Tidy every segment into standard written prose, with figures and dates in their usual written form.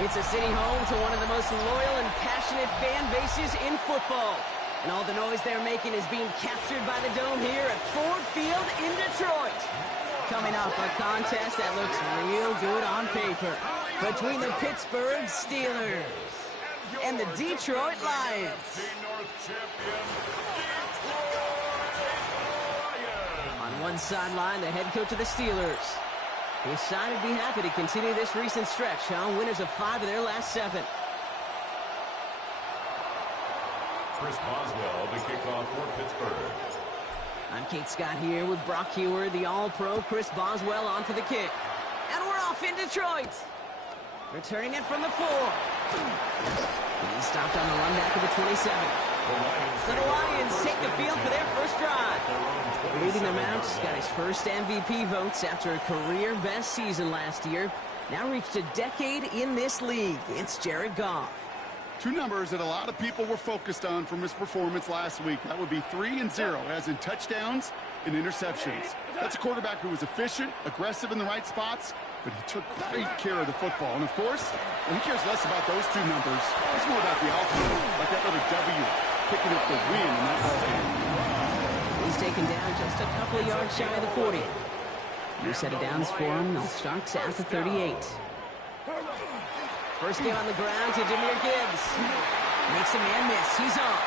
It's a city home to one of the most loyal and passionate fan bases in football. And all the noise they're making is being captured by the dome here at Ford Field in Detroit. Coming up, a contest that looks real good on paper between the Pittsburgh Steelers and the Detroit Lions. On one sideline, the head coach of the Steelers. His side would be happy to continue this recent stretch, winners of 5 of their last 7. Chris Boswell, the kickoff for Pittsburgh. I'm Kate Scott here with Brock Hewer, the All-Pro Chris Boswell on for the kick. And we're off in Detroit. Returning it from the 4. He stopped on the run back of the 27. So the Lions take the field for their first drive. Leading them out, got his first MVP votes after a career-best season last year. Now reached a decade in this league. It's Jared Goff. 2 numbers that a lot of people were focused on from his performance last week. That would be 3 and 0, as in touchdowns and interceptions. That's a quarterback who was efficient, aggressive in the right spots, but he took great care of the football. And, of course, he cares less about those 2 numbers. It's more about the outcome, like that other W, picking up the win in that ball game. He's taken down just a couple of yards shy of the 40. New set of downs for him. They'll start at the 38. First game on the ground to Jahmyr Gibbs. Makes a man miss. He's off.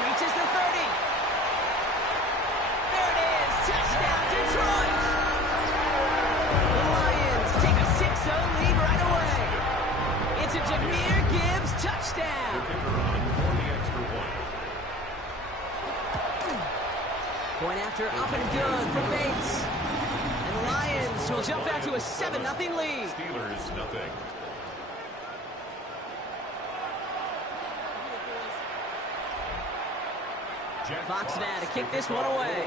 Reaches the 30. There it is. Touchdown, Detroit. The Lions take a 6-0 lead right away. It's a Jahmyr Gibbs touchdown. The kicker on for the extra point. Point after up and good for Bates. And the Lions will jump out to a 7-0 lead. Steelers, nothing. Fox now to kick this one away.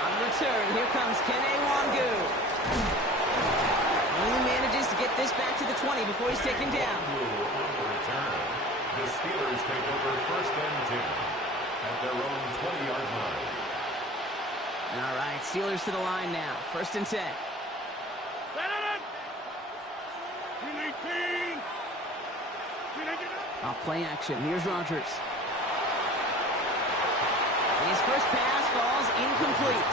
On the return, here comes Kene Wangu. Only manages to get this back to the 20 before he's taken down. The Steelers take over first and 10 at their own 20-yard line. All right, Steelers to the line now. First and 10. Off play action. Here's Rodgers. His first pass falls incomplete.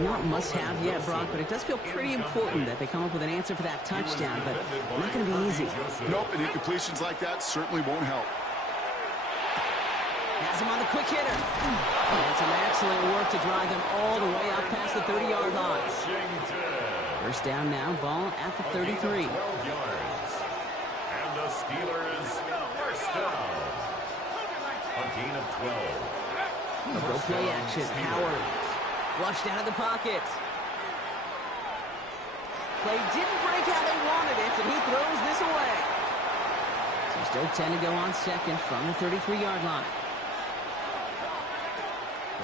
Not must-have yet, Brock, but it does feel pretty important that they come up with an answer for that touchdown, but not going to be easy. Nope, and incompletions like that certainly won't help. Has him on the quick hitter. And some excellent work to drive them all the way up past the 30-yard line. First down now, ball at the 33. 12 yards. And the Steelers first down. A gain of 12. A go play action. Howard. Flushed out of the pocket. Play didn't break how they wanted it, and he throws this away. So still 10 to go on second from the 33-yard line.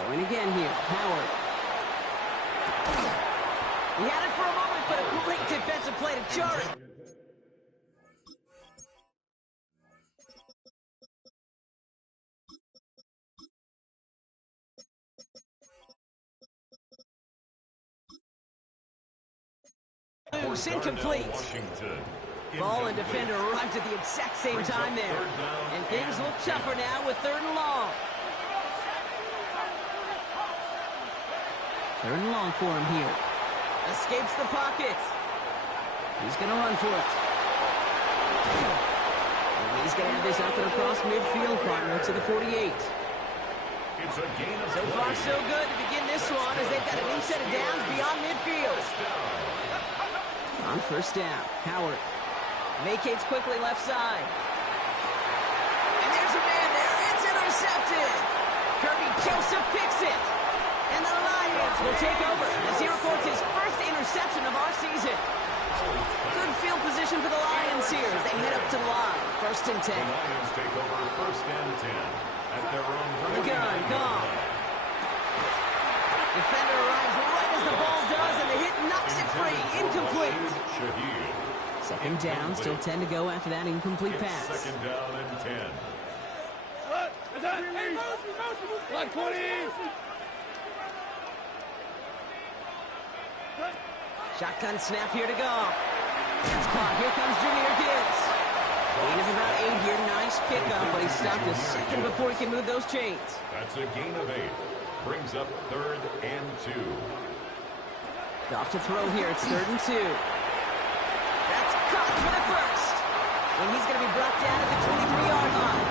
Going again here, Howard. He had it for a moment, but a great defensive play to jar it. Loose, incomplete. Ball and defender arrived at the exact same time there. And things look tougher now with 3rd and long. 3rd and long for him here. Escapes the pocket. He's going to run for it. And he's going to have this up and across midfield, partner, to the 48. It's a gain of so far, so good to begin this one as they've got a new set of downs beyond midfield. On first down, Howard vacates quickly left side. And there's a man there. It's intercepted. Kirby Joseph picks it. And the Lions will take over as he records his first interception of our season. Good field position for the Lions here as they head up to the line. First and 10. The Lions take over first and 10. At their own On the gun, gone. Defender arrives right as the ball does, and the hit knocks it free. Incomplete. Second down, still 10 to go after that incomplete pass. Second down and 10. Shotgun snap here to go. It's caught. Here comes Jameer Gibbs. Gain of about 8 here. Nice pickup, but he stopped a second before he can move those chains. That's a gain of 8. Brings up 3rd and 2. Off to throw here. It's 3rd and 2. That's caught for the first. And he's going to be brought down at the 23-yard line.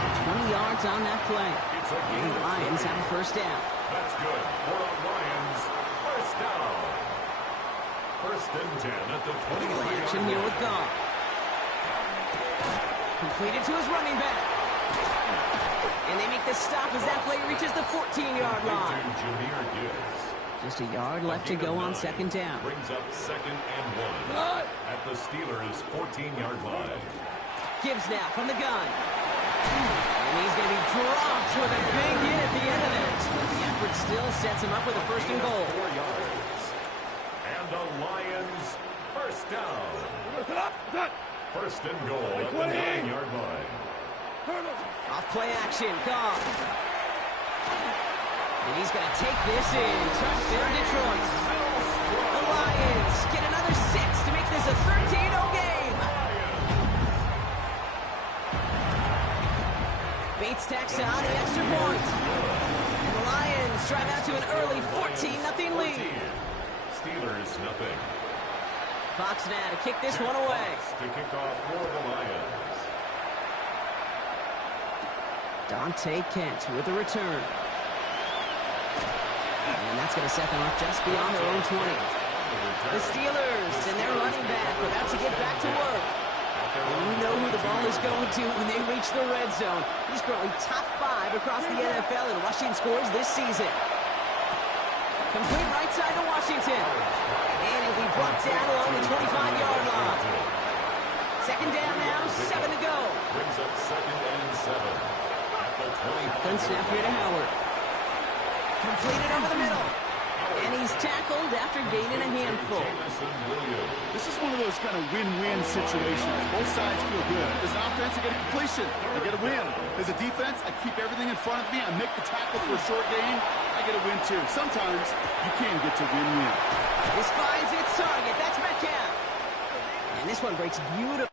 So 20 yards on that play. And the Lions have a first down. That's good. For the Lions, first down. 1st and 10 at the 23-yard Action here with Goff. Completed to his running back. And they make the stop as that play reaches the 14-yard line. Jameer Gibbs. Just a yard left to go on 2nd down. Brings up 2nd and 1 at the Steelers' 14-yard line. Gibbs now from the gun. And he's going to be dropped with a big hit at the end of it. The effort still sets him up with a 1st and goal. 4 yards. And the Lions, first down. 1st and goal at the 9-yard line. Off play action, Goff. And he's going to take this in. Touchdown, Detroit. The Lions get another 6 to make this a 13-0 game. Bates tacks on the extra point. And the Lions drive out to an early 14-0 lead. Steelers, nothing. Fox now to kick this one away. To kick off for the Lions. Dante Kent with a return. And that's going to set them up just beyond their own 20. The Steelers and their running back are about to get back to work. And you know who the ball is going to when they reach the red zone. He's currently top 5 across the NFL in rushing scores this season. Complete right side to Washington. And he'll be brought down along the 25-yard line. 2nd down now, 7 to go. Brings up 2nd and 7 at the 20. Shotgun snap here to Howard. Completed over the middle. And he's tackled after gaining a handful. This is one of those kind of win-win situations. Both sides feel good. As an offense, I get a completion. I get a win. As a defense, I keep everything in front of me. I make the tackle for a short gain. I get a win, too. Sometimes you can get to win-win. This finds its target. That's Metcalf. And this one breaks beautifully.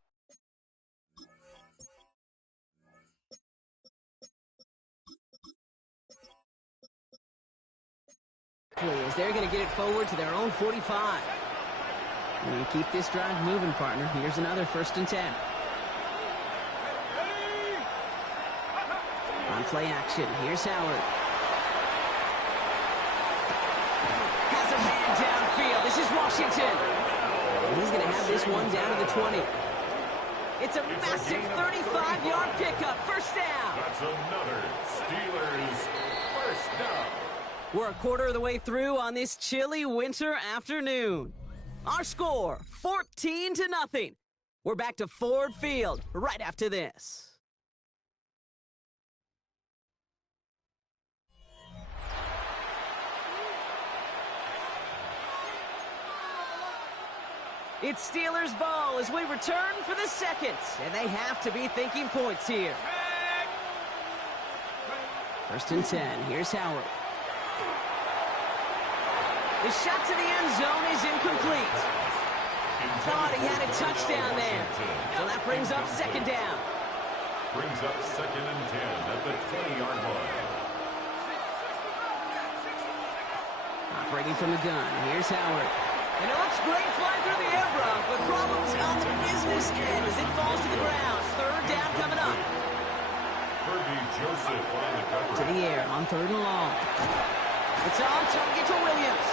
As they're going to get it forward to their own 45. And keep this drive moving, partner. Here's another 1st and 10. On play action, here's Howard. Has a man downfield. This is Washington. And he's going to have this one down to the 20. It's a massive 35-yard pickup. First down. That's another Steelers first down. We're a quarter of the way through on this chilly winter afternoon. Our score, 14-0. We're back to Ford Field right after this. It's Steelers ball as we return for the second, and they have to be thinking points here. 1st and 10, here's Howard. The shot to the end zone is incomplete. Thought he had a touchdown there. So that brings up 2nd down. Brings up 2nd and 10 at the 20-yard line. Operating from the gun, here's Howard. And it looks great flying through the air, Brock, but problems on the business end as it falls to the ground. 3rd down coming up. Joseph on the cover. To the air on 3rd and long. It's on target to Williams.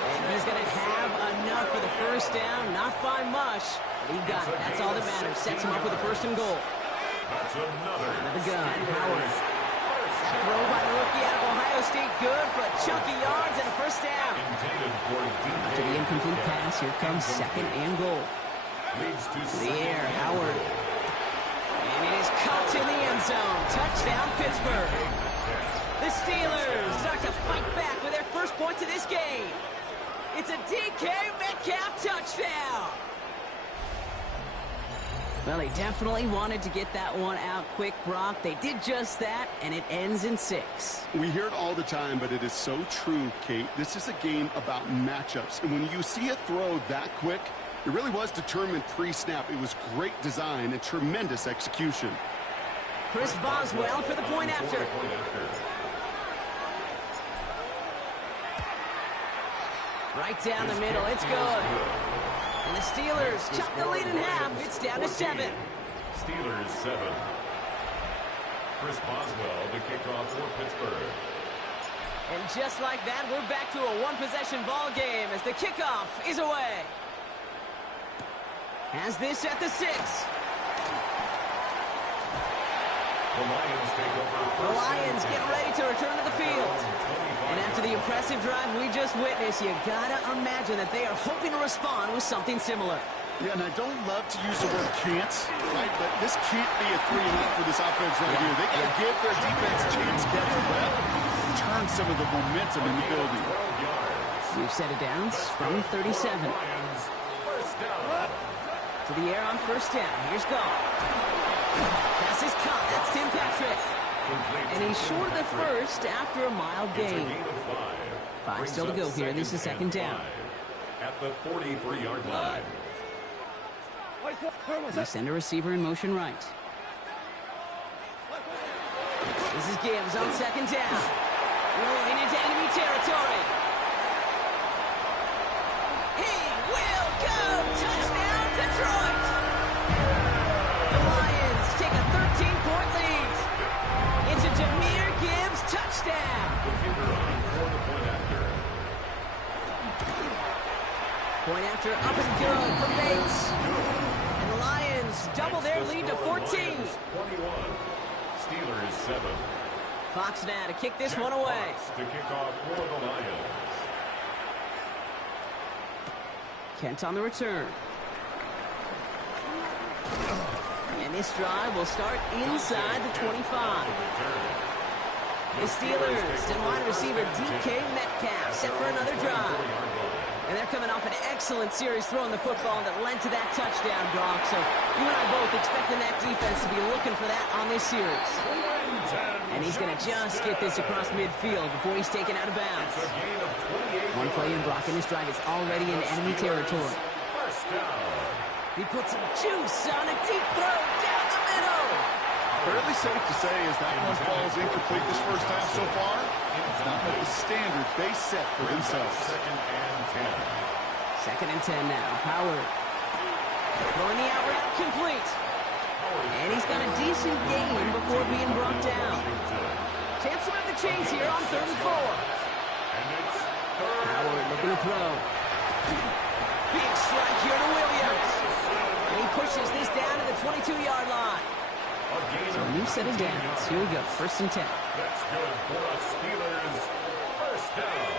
And he's going to have enough for the first down. Not by much, but he got it. That's all that matters. Sets him up with a 1st and goal. That's another. Out of the gun, Howard. That throw by the rookie out of Ohio State, good for a chunky yards and a 1st down. After the incomplete pass, here comes 2nd and goal. Leads to the air, Howard. And it is caught in the end zone. Touchdown, Pittsburgh. The Steelers start to fight back with their first points of this game. It's a DK Metcalf touchdown. Well, they definitely wanted to get that one out quick, Brock. They did just that, and it ends in 6. We hear it all the time, but it is so true, Kate. This is a game about matchups. And when you see a throw that quick, it really was determined pre-snap. It was great design and tremendous execution. Chris Boswell for the point after. Right down the middle. It's good. And the Steelers chop the lead in half. It's down to 7. Steelers 7. Chris Boswell to kick off for Pittsburgh. And just like that, we're back to a one-possession ball game as the kickoff is away. Has this at the 6. The Lions take over. The Lions get ready to return to the field. And after the impressive drive we just witnessed, you gotta imagine that they are hoping to respond with something similar. Yeah, and I don't love to use the word can't, right? But this can't be a 3-and-out for this offense right here. They got to give their defense a chance to catch a breath, turn some of the momentum in the building. We've set it down from 37. To the air on first down. Here's Goff. Pass is caught. That's Tim Patrick. And he's short of the first after a mild gain. 5 still to go here. This is second down. At the 43-yard line. They send a receiver in motion right. This is Gibbs on second down. Rolling into enemy territory. He will go! Touchdown, Detroit! The Lions take a 13-point lead. It's a Jahmyr Gibbs touchdown. The kicker on for the point after. Point after up and good for Bates. And the Lions double their lead to 14. 21. Steelers 7. Fox now to kick this one away. Fox to kick off for the Lions. Kent on the return. And this drive will start inside the 25. The Steelers and wide receiver DK Metcalf set for another drive. And they're coming off an excellent series throwing the football that led to that touchdown, Brock. So you and I both expecting that defense to be looking for that on this series. And he's going to just get this across midfield before he's taken out of bounds. One play in, Brock, and this drive is already in enemy territory. He puts some juice on a deep throw down the middle. Fairly safe to say as that one falls incomplete this first half so far. It's not the standard they set for themselves. Second and 10 now. Howard throwing the out route complete. And he's got a decent gain before being brought down. Chance to have the chains here on 3rd and 4. Howard looking to throw. Big strike here to Williams. And he pushes this down to the 22-yard line. So a new set of downs. Here we go. 1st and 10. That's good for us Steelers. First down.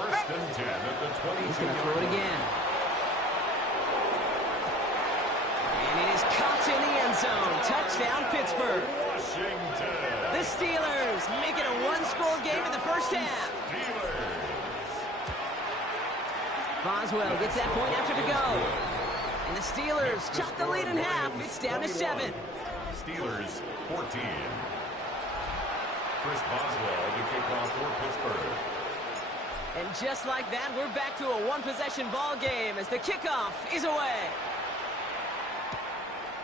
1st and 10 at the 22. He's going to throw it again. And it is caught in the end zone. Touchdown, Pittsburgh. Washington. The Steelers make it a one-score game in the first half. Boswell gets that point after to go. And the Steelers chop the lead in half. It's down to 7. Steelers 14. Chris Boswell to kick off for Pittsburgh. And just like that, we're back to a one-possession ball game as the kickoff is away.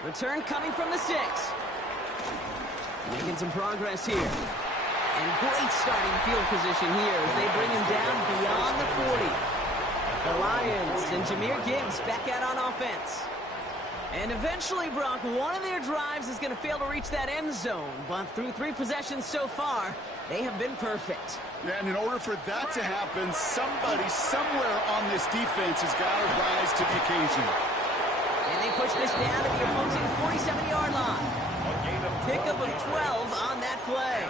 Return coming from the 6. Making some progress here. And great starting field position here as they bring him down beyond the 40. The Lions and Jahmyr Gibbs back out on offense. And eventually, Brock, one of their drives is going to fail to reach that end zone. But through 3 possessions so far, they have been perfect. Yeah, and in order for that to happen, somebody somewhere on this defense has got to rise to the occasion. And they push this down to the opposing 47-yard line. Pickup of 12 on that play.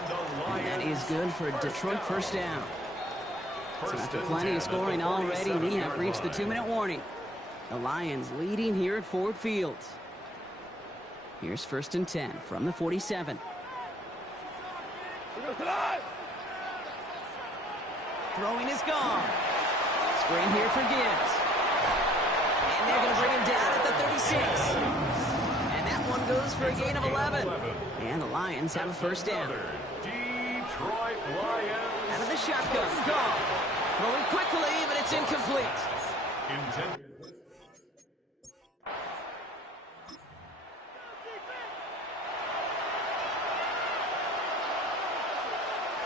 And that is good for Detroit first down. So after plenty of scoring already, we have reached the 2-minute warning. The Lions leading here at Ford Field. Here's 1st and 10 from the 47. Throwing is gone. Screen here for Gibbs. And they're going to bring him down at the 36. And that one goes for a gain of 11. And the Lions have a 1st down. Detroit Lions. Out of the shotgun. Gone. Throwing quickly, but it's incomplete.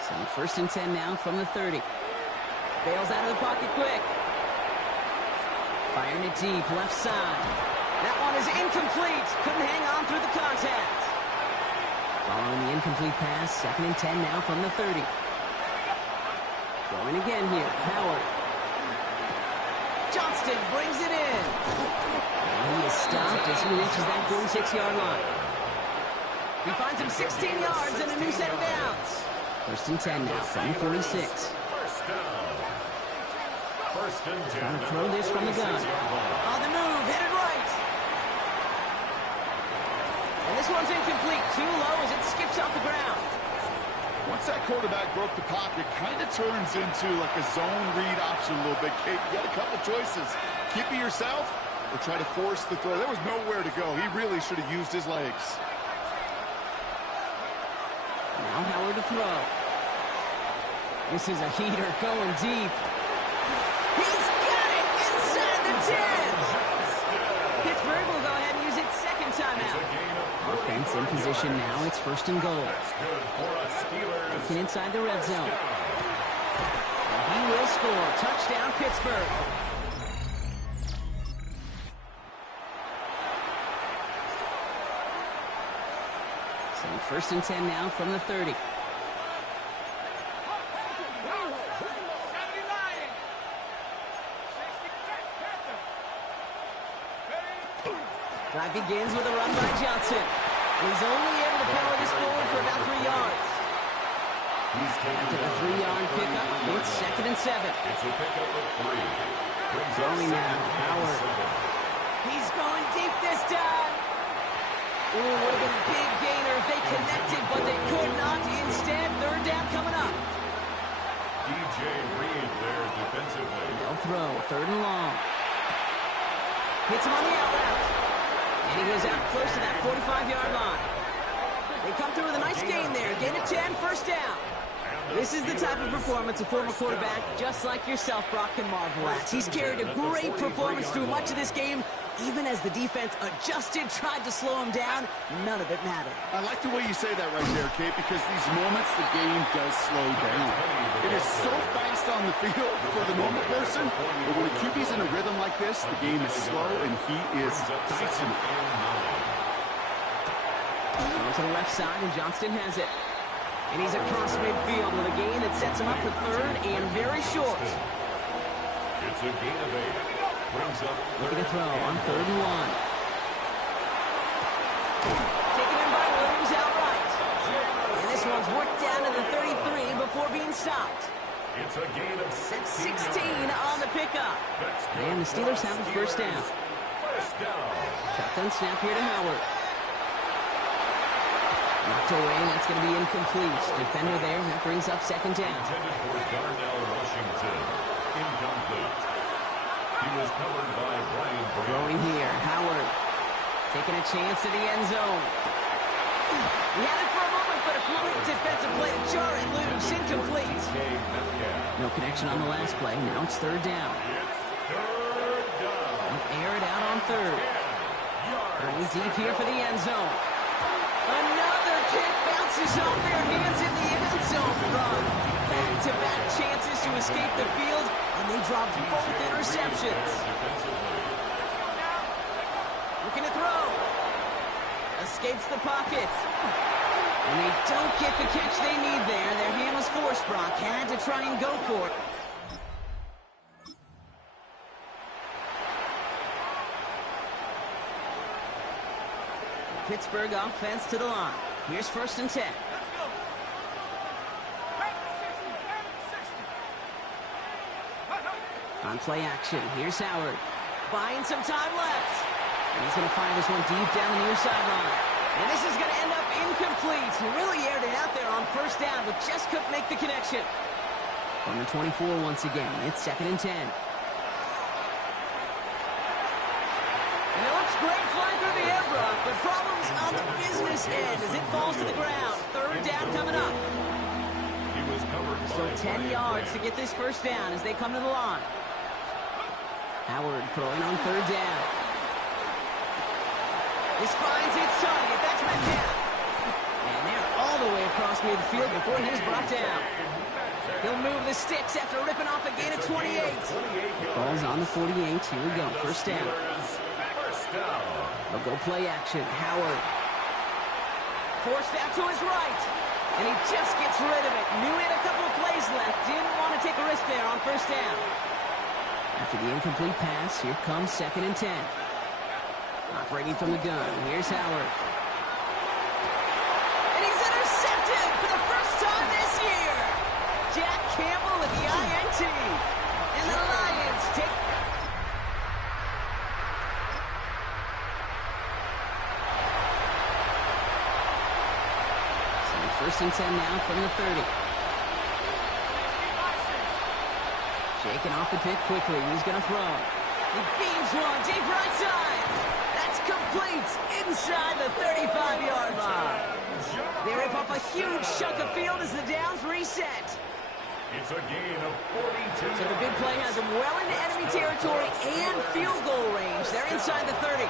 So 1st and 10 now from the 30. Bails out of the pocket quick. Firing it deep, left side. That one is incomplete. Couldn't hang on through the contact. Following the incomplete pass, 2nd and 10 now from the 30. Throwing again here, Howard. Johnston brings it in. And he is stopped as he reaches that 46-yard line. He finds him 16 yards and a new set of downs. 1st and 10 now from the 46. Trying to throw this from the gun. On the move, hit it right. And this one's incomplete. Too low as it skips off the ground. Once that quarterback broke the pocket, kind of turns into like a zone read option a little bit. Kate, you got a couple choices. Keep it yourself or try to force the throw. There was nowhere to go. He really should have used his legs. Now Howard to throw. This is a heater going deep. He's got it inside the 10. Pittsburgh will go ahead and use its 2nd timeout. Offense in position now. It's 1st and goal. Looking inside the red zone. And he will score. Touchdown, Pittsburgh. So 1st and 10 now from the 30. Drive begins with a run by Johnson. He's only able to power this forward for about 3 yards. After the 3-yard pickup, it's 2nd and 7. It's a pickup of 3. Throwing now, Howard. He's going deep this time. Ooh, would have been a big gainer if they connected, but they could not. Instead, 3rd down coming up. DJ Reed there defensively. They'll throw, 3rd and long. Hits him on the out route. And he goes out close to that 45-yard line. They come through with a nice gain there. Gain of 10, 1st down. This is the type of performance a former quarterback, just like yourself, Brock, can marvel at. He's carried a great performance through much of this game. Even as the defense adjusted, tried to slow him down, none of it mattered. I like the way you say that right there, Kate, because these moments the game does slow down. It is so fast on the field for the normal person, but when a QB's in a rhythm like this, the game is slow and he is dicing it. Going to the left side, and Johnston has it. And he's across midfield with a gain that sets him up for 3rd and very short. It's a gain of 8. Brings up Looking to throw on 3rd and 1. Taken in by Williams outright. And this one's worked down to the 33 before being stopped. It's a gain of 16. That's 16 on the pickup. And the Steelers have a 1st down. Shotgun snap here to Howard. Knocked away, and that's going to be incomplete. Defender there, that brings up 2nd down. Intended for Darnell Washington. Incomplete. He was covered by Brian Brown. Throwing here, Howard. Taking a chance to the end zone. He had it for a moment, but a great defensive play to jar it loose. Incomplete. No connection on the last play. Now it's 3rd down. Air it out on 3rd. Going deep here for the end zone. Another kick bounces off their hands in the end zone run. Back-to-back chances to escape the field, and they dropped both interceptions. Looking to throw. Escapes the pocket. And they don't get the catch they need there. Their hand was forced, Brock. Had to try and go for it. Pittsburgh offense to the line. Here's 1st and 10. On play action, here's Howard. Buying some time left. And he's going to fire this one deep down the near sideline. And this is going to end up incomplete. He really aired it out there on first down, but just couldn't make the connection. From the 24 once again, it's 2nd and 10. And it looks great flying through the air, Brock, but problems on the business end as it falls to the ground. 3rd down coming up. He was covered Still 10 yards to get this first down as they come to the line. Howard throwing on 3rd down. This finds its target. That's Metcalf. And they're all the way across midfield before he's brought down. He'll move the sticks after ripping off a gain of 28. Ball's on the 48. Here we go. First down. They'll go play action. Howard. Forced out to his right. And he just gets rid of it. Knew he had a couple of plays left. Didn't want to take a risk there on first down. After the incomplete pass, here comes 2nd and 10. Operating from the gun, here's Howard. And he's intercepted for the first time this year. Jack Campbell with the INT. And the Lions take... So 1st and 10 now from the 30. Shaking off the pick quickly. He's going to throw. He beams one deep right side. That's complete inside the 35-yard line. They rip off a huge chunk of field as the downs reset. It's a gain of 42. So the big play has them well into enemy territory and field goal range. They're inside the 30.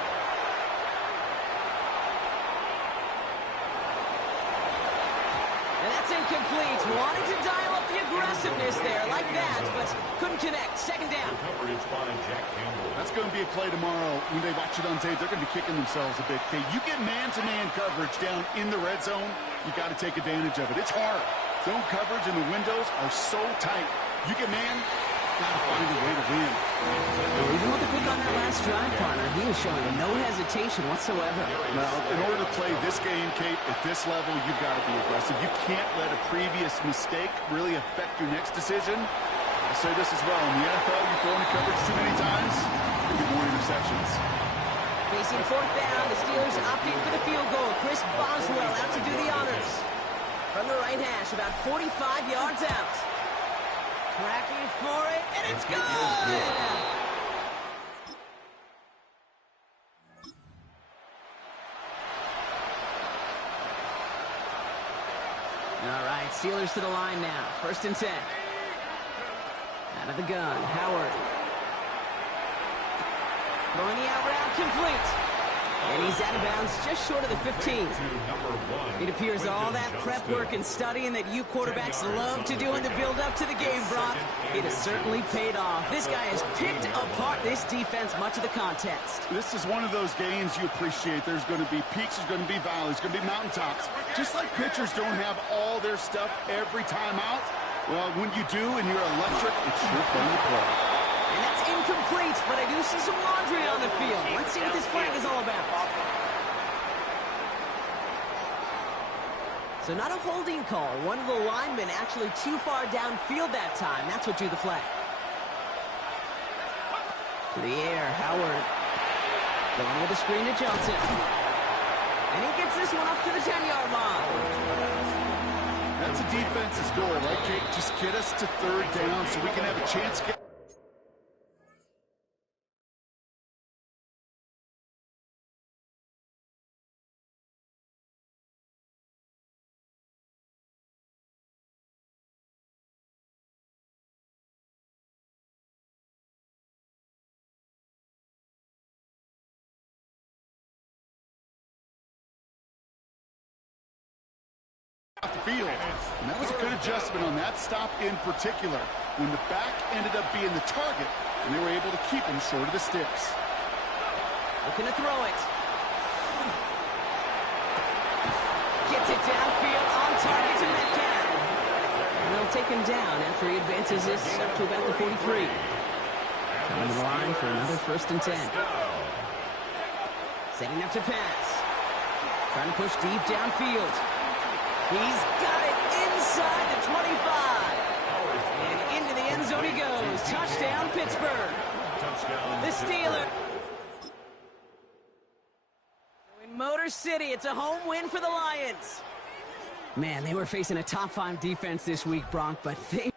And that's incomplete. Wanted to dial up the aggressiveness there like that, but couldn't connect. 2nd down. Coverage by Jack Campbell. That's going to be a play tomorrow. When they watch it on tape, they're going to be kicking themselves a bit. Okay, you get man-to-man coverage down in the red zone, you got to take advantage of it. It's hard. Zone coverage and the windows are so tight. You get man, got to find a way to win. Even with the pick on that last drive, partner, he is showing no hesitation whatsoever. Now, in order to play this game, Kate, at this level, you've got to be aggressive. You can't let a previous mistake really affect your next decision. I'll say this as well. In the NFL, you throw into coverage too many times, you get more interceptions. Facing 4th down, the Steelers opting for the field goal. Chris Boswell out to do the honors. From the right hash, about 45 yards out. Tracking for it, and it's good! All right, Steelers to the line now. 1st and 10. Out of the gun, Howard. Throwing the out route complete. And he's out of bounds just short of the 15. It appears all that prep work and studying that you quarterbacks love to do in the build-up to the game, Brock, it has certainly paid off. This guy has picked apart this defense much of the contest. This is one of those games you appreciate. There's going to be peaks, there's going to be valleys, there's going to be mountaintops. Just like pitchers don't have all their stuff every time out, well, when you do and you're electric, it's sure fun to play. And that's incomplete, but I do see some laundry on the field. Let's see what this flag is all about. So not a holding call. One of the linemen actually too far downfield that time. That's what drew the flag. To the air, Howard. Going with the screen to Johnson. And he gets this one up to the 10-yard line. That's a defense's goal, right, Kate? Just get us to 3rd down so we can have a chance to get... off the field. And that was a good adjustment on that stop in particular, when the back ended up being the target, and they were able to keep him short of the sticks. Looking to throw it. Gets it downfield on target to Metcalf. And they'll take him down after he advances this up to about the 43. Coming to the line for another 1st and 10. Setting up to pass. Trying to push deep downfield. He's got it inside the 25. And into the end zone he goes. Touchdown, Pittsburgh. The Steelers. Motor City, it's a home win for the Lions. Man, they were facing a top 5 defense this week, Bronk, but they...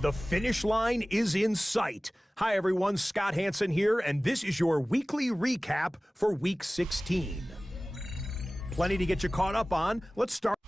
The finish line is in sight. Hi, everyone. Scott Hansen here, and this is your weekly recap for Week 16. Plenty to get you caught up on. Let's start.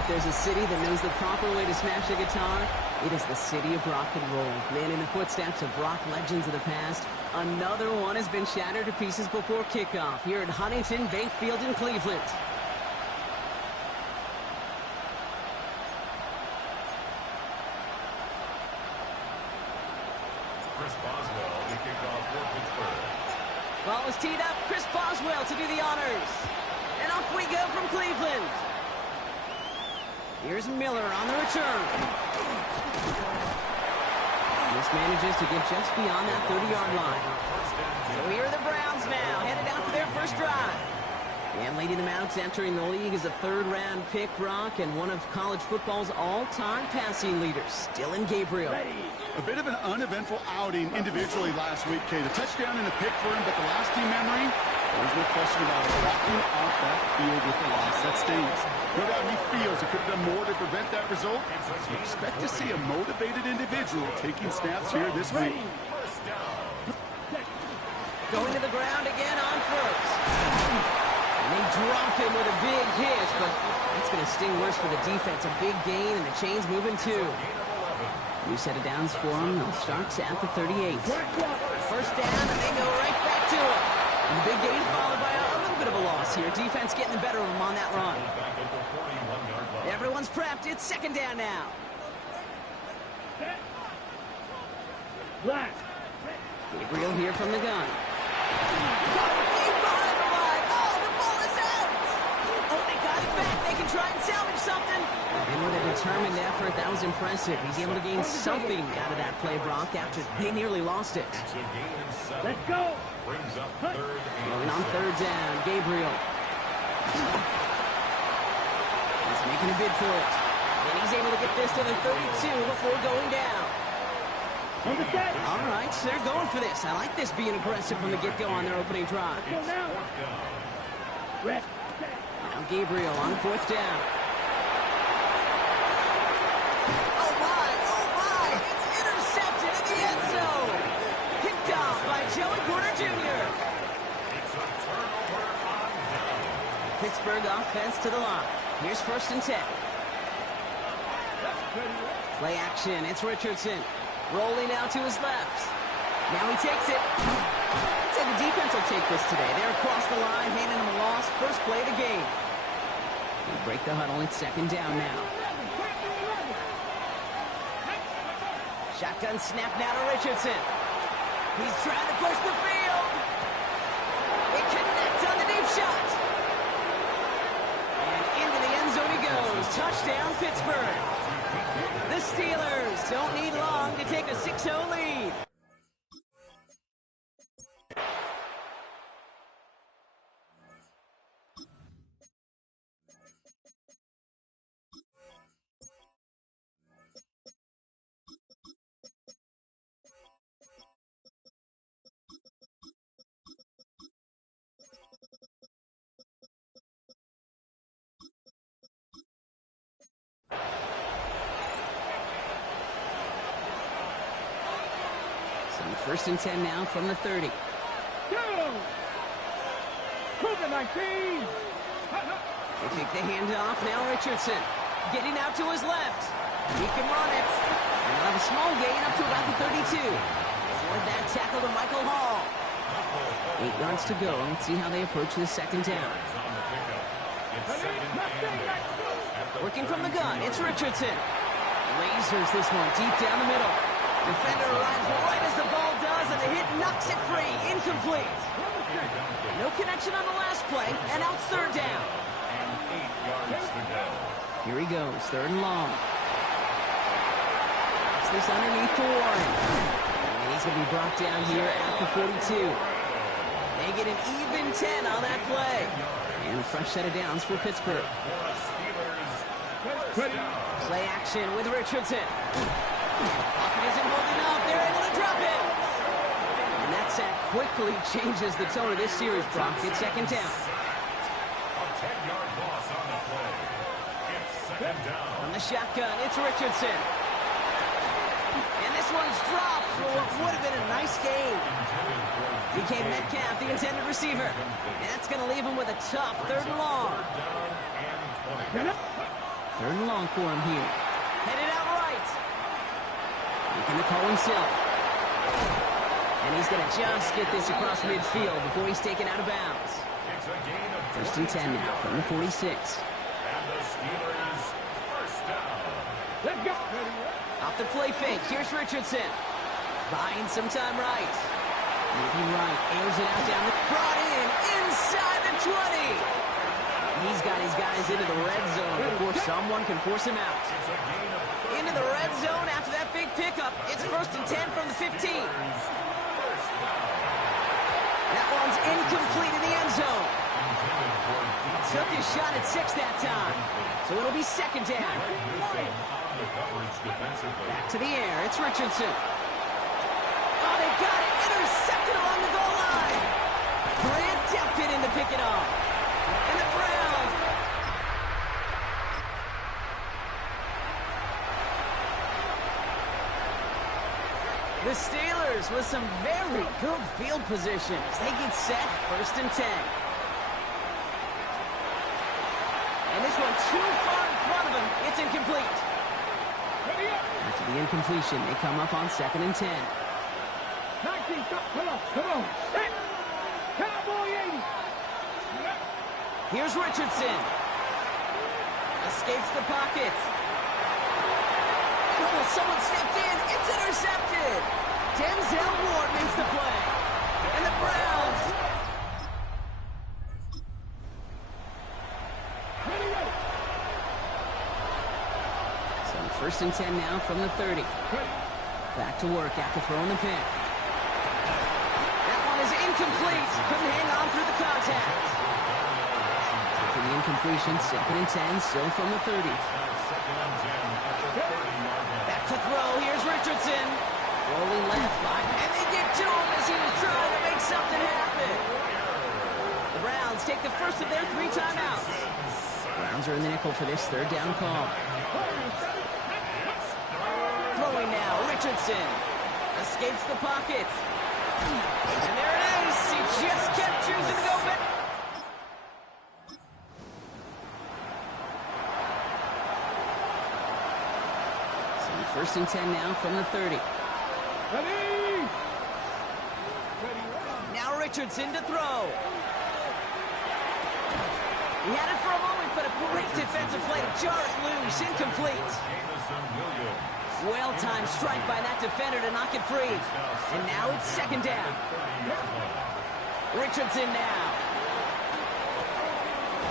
if there's a city that knows the proper way to smash a guitar, it is the city of rock and roll. Man, in the footsteps of rock legends of the past, another one has been shattered to pieces before kickoff here at Huntington Bank Field in Cleveland. Chris Boswell, the kickoff for Pittsburgh. Ball is teed up. Chris Boswell to do the honors. And off we go from Cleveland. Here's Miller on the return. This manages to get just beyond that 30-yard line. So here are the Browns now, headed out for their first drive. And leading them out, entering the league is a third-round pick, Brock, and one of college football's all-time passing leaders, Dylan Gabriel. A bit of an uneventful outing individually last week, Kate. A touchdown and a pick for him, but the lasting memory, there's no question about it. Walking off that field with the loss, that stings. No doubt he feels he could have done more to prevent that result. So expect to see a motivated individual taking snaps here this week. Going to the ground again on first. And they drop him with a big hit, but that's going to sting worse for the defense. A big gain, and the chain's moving too. New set of downs for him. It starts at the 38. First down, and they go right back to it. And the big gain followed by a little bit of a loss here. Defense getting the better of him on that run. Everyone's prepped. It's second down now. Gabriel here from the gun. Deep behind the line. Oh, the ball is out. Oh, they got it back. They can try and salvage something. And with a determined effort, that was impressive. He's able to gain something out of that play, Brock, after they nearly lost it. Let's go. Brings up third. Going on third down, Gabriel. He's making a bid for it. And he's able to get this to the 32 before going down. All right, so they're going for this. I like this being aggressive from the get-go on their opening drive. Now Gabriel on fourth down. Oh, my, it's intercepted in the end zone. Picked off by Joey Porter Jr. It's a turnover on down. Pittsburgh offense to the line. Here's first and 10. Play action, it's Richardson. Rolling out to his left. Now he takes it. I'd say the defense will take this today. They're across the line, handing him a loss. First play of the game. They break the huddle. It's second down now. Shotgun snap now to Richardson. He's trying to push the field. It connects on the deep shot. And into the end zone he goes. Touchdown, Pittsburgh. The Steelers don't need long to take a 6-0 lead. First and 10 now from the 30. They take the handoff. Now Richardson getting out to his left. He can run it. And they'll have a small gain up to about the 32. Toward that tackle to Michael Hall. 8 yards to go. Let's see how they approach this second down. Working from the gun. It's Richardson. Lasers this one deep down the middle. Defender arrives right as the ball does, and the hit knocks it free. Incomplete. No connection on the last play, and out third down. And 8 yards to go. Here he goes, third and long. It's this underneath to Warren. And he's going to be brought down here at the 42. They get an even 10 on that play. And a fresh set of downs for Pittsburgh. Play action with Richardson. Pocket isn't holding up. They're able to drop it. And that sack quickly changes the tone of this series, Brock. It's second down. A 10-yard loss on the play. It's second down. On the shotgun, it's Richardson. And this one's dropped for what would have been a nice game. DK Metcalf, the intended receiver. And that's going to leave him with a tough third and long. Third and long for him here. Headed out right. Making the call himself. And he's going to just get this across midfield before he's taken out of bounds. First and 10 now from the 46. And the Steelers first down. Let's go. Off the play fake, here's Richardson. Buying some time right. Moving right, airs it out down the... Brought in, inside the 20. He's got his guys into the red zone before someone can force him out. Into the red zone after that big pickup. It's first and 10 from the 15. That one's incomplete in the end zone. Took his shot at 6 that time. So it'll be second down. Back to the air. It's Richardson. Oh, they got it. Intercepted along the goal line. Grant Delpit in to pick it off. And the Browns. The Steelers with some very good field position as they get set. First and 10. And this one too far in front of him. It's incomplete. After the incompletion, they come up on second and 10. 19, come on. Set. Cowboy 80. Here's Richardson. Escapes the pocket. Oh, someone stepped in. It's intercepted. Denzel Ward makes the play. And the Browns... First and 10 now from the 30. Back to work after throwing the pick. That one is incomplete. Couldn't hang on through the contact. After the incompletion, second and 10, still from the 30. Back to throw. Here's Richardson. Rolling left by, and they get to him as he was trying to make something happen. The Browns take the first of their 3 timeouts. Browns are in the nickel for this third down call. Throwing now, Richardson escapes the pocket. And there it is. He just kept choosing to go back. So first and 10 now from the 30. Ready. Now Richardson to throw. He had it for a moment, but a great defensive play to jar it loose. Incomplete. Well-timed strike by that defender to knock it free. And now it's second down. Richardson now.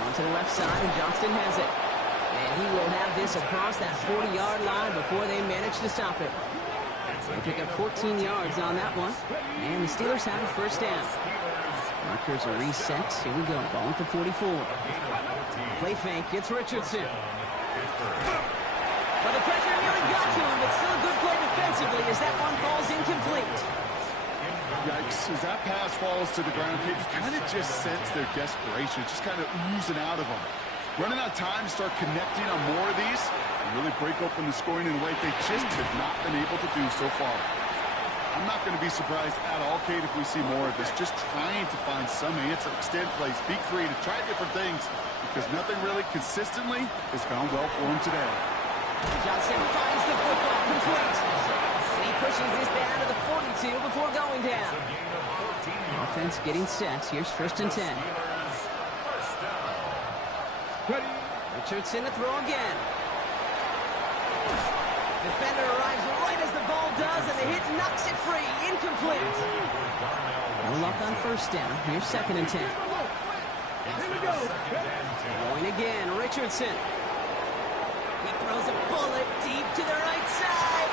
On to the left side, and Johnston has it. And he will have this across that 40-yard line before they manage to stop it. They pick up 14 yards on that one. And the Steelers have a first down. Markers are reset. Here we go. Ball at the 44. Play fake. It's Richardson. But the pressure nearly got to him, but still a good play defensively as that one falls incomplete. Yikes. As that pass falls to the ground, you kind of just sense their desperation, just kind of oozing out of them. Running out of time to start connecting on more of these and really break open the scoring in a way they just have not been able to do so far. I'm not going to be surprised at all, Kate, if we see more of this. Just trying to find some answer, extend plays, be creative, try different things, because nothing really consistently has gone well for him today. Johnson finds the football complete. He pushes this down to the 42 before going down. Offense getting set. Here's first and 10. Richardson to throw again. Defender arrives right as the ball does, and the hit knocks it free. Incomplete. No luck on first down. Here's second and 10. Going again, Richardson. He throws a bullet deep to the right side.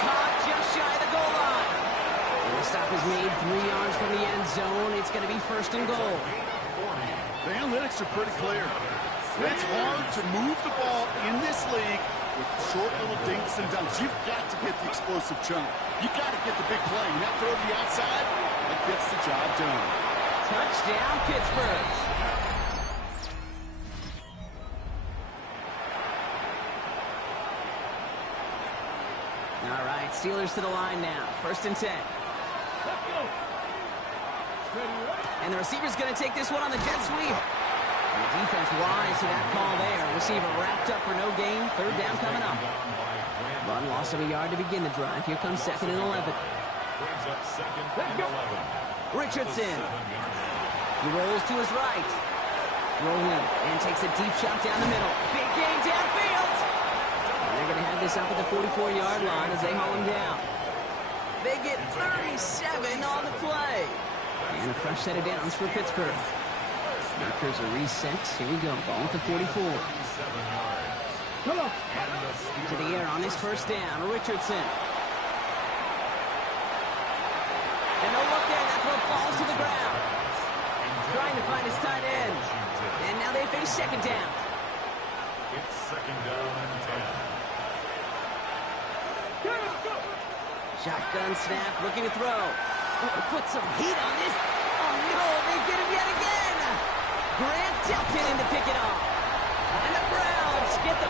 Caught just shy of the goal line. And the stop is made 3 yards from the end zone. It's going to be first and goal. The analytics are pretty clear. It's hard to move the ball in this league with short little dinks and dunks. You've got to get the explosive chunk. You've got to get the big play. And that throw to the outside, that gets the job done. Touchdown, Pittsburgh. All right, Steelers to the line now. First and 10. And the receiver's going to take this one on the jet sweep. And the defense wise to that call there. Receiver wrapped up for no gain. Third down coming up. Run loss of a yard to begin the drive. Here comes 2nd and 11. Brings up 2nd and 11. Richardson. He rolls to his right. Rolling and takes a deep shot down the middle. Big gain downfield. And they're going to have this up at the 44-yard line as they haul him down. They get 37 on the play. And a fresh set of downs for Pittsburgh. Markers are reset. Here we go. Ball at the 44. To the air on his first down. Richardson. And no look there. That throw falls to the ground. Trying to find his tight end. And now they face 2nd down. It's 2nd down and 10. Shotgun snap, looking to throw. Oh, put some heat on this. Oh, no, they get him yet again. Grant Delpit in to pick it off. And the Browns get the...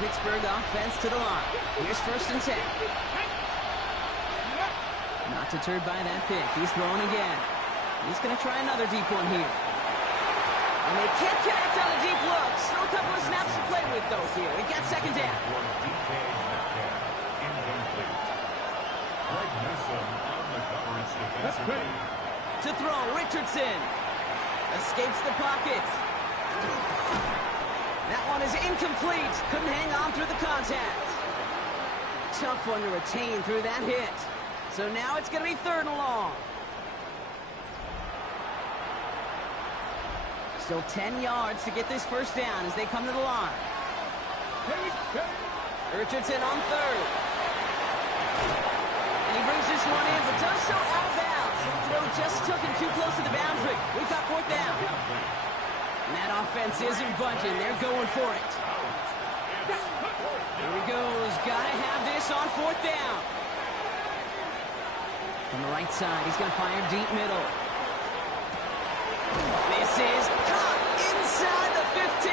Pittsburgh offense to the line. Here's 1st and 10. Not deterred by that pick. He's throwing again. He's going to try another deep one here. And they can't connect on the deep look. Still a couple of snaps to play with, though, here. We got 2nd down. To throw, Richardson. Escapes the pocket. That one is incomplete. Couldn't hang on through the contact. Tough one to retain through that hit. So now it's going to be 3rd and long. Still 10 yards to get this first down as they come to the line. Richardson on 3rd. And he brings this one in, but does so out of bounds. That throw just took him too close to the boundary. We've got 4th down. And that offense isn't budging. They're going for it. Here he goes. Gotta have this on 4th down. On the right side, he's going to fire deep middle. This is caught inside the 15.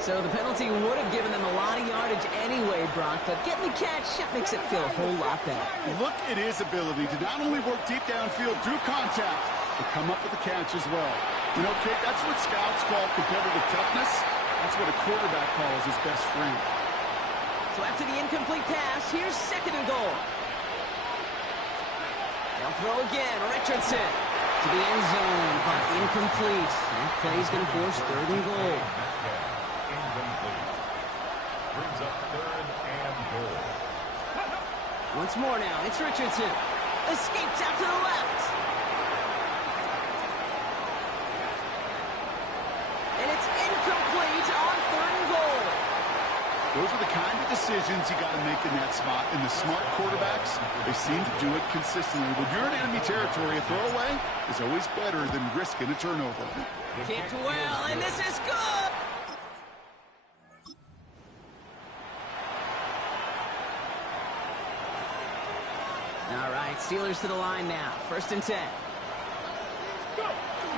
So the penalty would have given them a lot of yardage anyway, Brock, but getting the catch, that makes it feel a whole lot better. Look at his ability to not only work deep downfield through contact, but come up with the catch as well. You know, Kate, that's what scouts call competitive toughness. That's what a quarterback calls his best friend. So after the incomplete pass, here's 2nd and goal. They'll throw again. Richardson to the end zone, but incomplete. That play's going to force 3rd and goal. Incomplete. Brings up 3rd and goal. Once more now, it's Richardson. Escapes out to the left. And it's incomplete on 3rd and goal. Those are the kind of decisions you got to make in that spot. And the smart quarterbacks, they seem to do it consistently. When you're in enemy territory, a throwaway is always better than risking a turnover. Kicked well, and this is good. All right, Steelers to the line now. 1st and 10.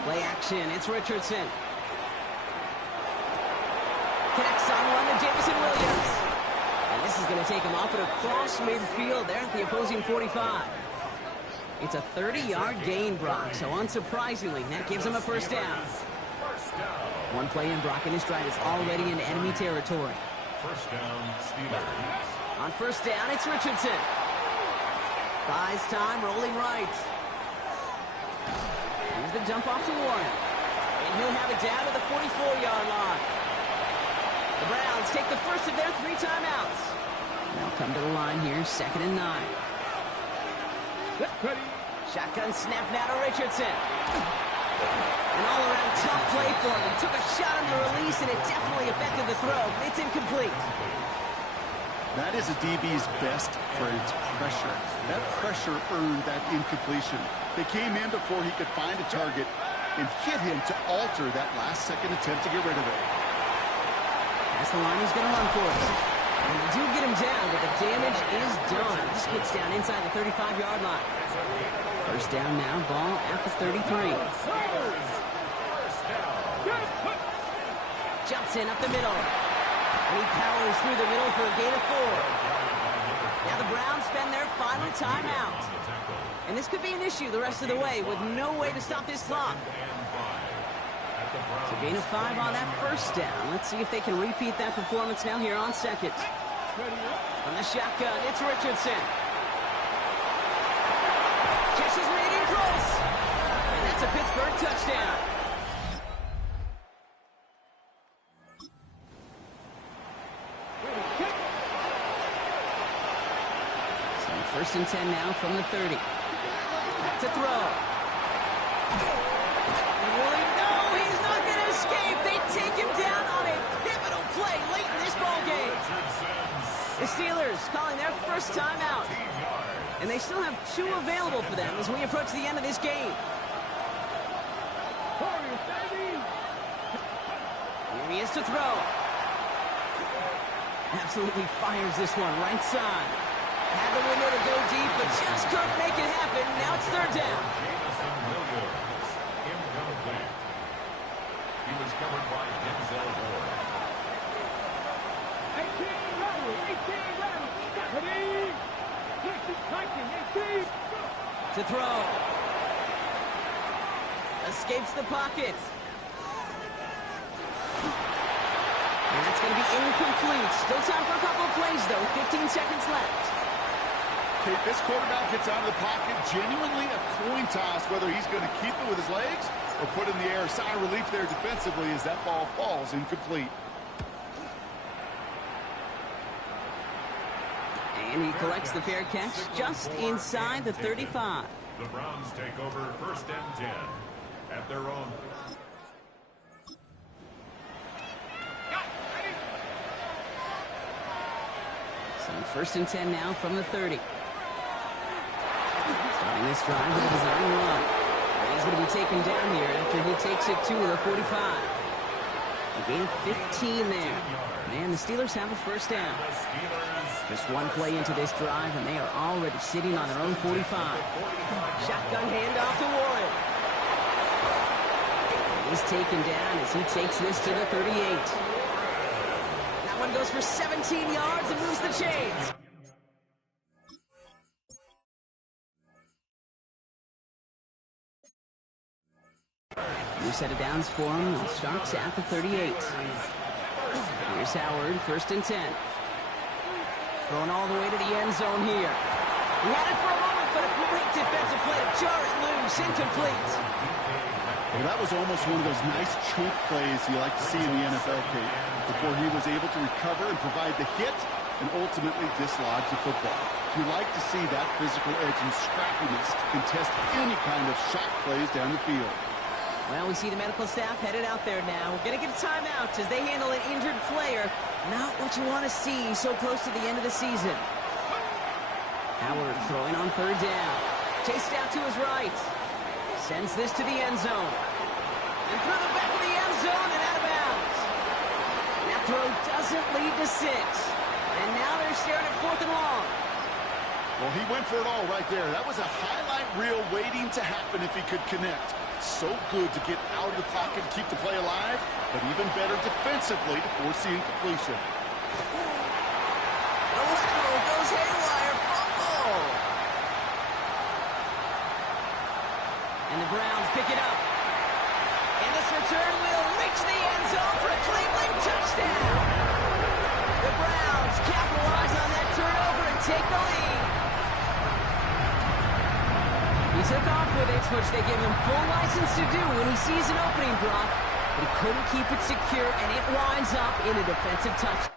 Play action. It's Richardson. Connects on one to Jameson Williams. And this is going to take him off and across midfield there at the opposing 45. It's a 30-yard gain, Brock, so unsurprisingly, that gives him a first down. One play in, Brock, and his drive is already in enemy territory. First down, Steelers. On first down, it's Richardson. Buys time, rolling right. Here's the dump off to Warren. And he'll have it down to the 44-yard line. The Browns take the first of their 3 timeouts. They'll come to the line here, 2nd and 9. Shotgun snap now to Richardson. An all-around tough play for him. He took a shot on the release, and it definitely affected the throw. It's incomplete. That is a DB's best friend, pressure. That pressure earned that incompletion. They came in before he could find a target and hit him to alter that last-second attempt to get rid of it. That's the line he's going to run for it. And they do get him down, but the damage is done. This gets down inside the 35-yard line. First down now, ball at the 33. Jumps in up the middle. And he powers through the middle for a gain of 4. Now the Browns spend their final timeout. And this could be an issue the rest of the way with no way to stop this clock. So gain of 5 on that first down. Let's see if they can repeat that performance now here on second. From the shotgun, it's Richardson. Catch is made in close. And that's a Pittsburgh touchdown. So first and 10 now from the 30. Back to throw. Really? No, he's not going to escape. They take him down on a pivotal play late in this ball game. The Steelers calling their first timeout. And they still have 2 available for them as we approach the end of this game. Here he is to throw. Absolutely fires this one right side. Had the window to go deep, but just couldn't make it happen. Now it's third down. Incomplete. He was covered by Denzel Ward. 18, To throw. Escapes the pocket. And that's going to be incomplete. Still time for a couple of plays, though. 15 seconds left. Kate, this quarterback gets out of the pocket, genuinely a coin toss whether he's going to keep it with his legs or put in the air. Sigh of relief there defensively as that ball falls incomplete. And he collects the fair catch just inside the 35. The Browns take over first and 10 at their own. So first and 10 now from the 30. Starting this drive with a design run. And he's going to be taken down here after he takes it to the 45. A gain of 15 there. Man, the Steelers have a first down. Just one play into this drive, and they are already sitting on their own 45. Shotgun handoff to Warren. He's taken down as he takes this to the 38. That one goes for 17 yards and moves the chains. New set of downs for him. It starts at the 38. Here's Howard, first and 10. Throwing all the way to the end zone here. He had it for a moment, but a great defensive play to jar it loose. Incomplete. Well, that was almost one of those nice chunk plays you like to see in the NFL, Kate, before he was able to recover and provide the hit and ultimately dislodge the football. You like to see that physical edge and scrappiness contest any kind of shot plays down the field. Well, we see the medical staff headed out there now. We're going to get a timeout as they handle an injured player. Not what you want to see so close to the end of the season. Howard throwing on third down. Chased out to his right. Sends this to the end zone. And through the back of the end zone and out of bounds. That throw doesn't lead to 6. And now they're staring at 4th and long. Well, he went for it all right there. That was a highlight reel waiting to happen if he could connect. So good to get out of the pocket and keep the play alive, but even better defensively to force the incompletion. The lateral goes haywire. Fumble. And the Browns pick it up. And this return will reach the end zone for a Cleveland touchdown. The Browns capitalize on that turnover and take the lead. He took off with it, which they give him full license to do when he sees an opening, Brock. But he couldn't keep it secure, and it winds up in a defensive touchdown.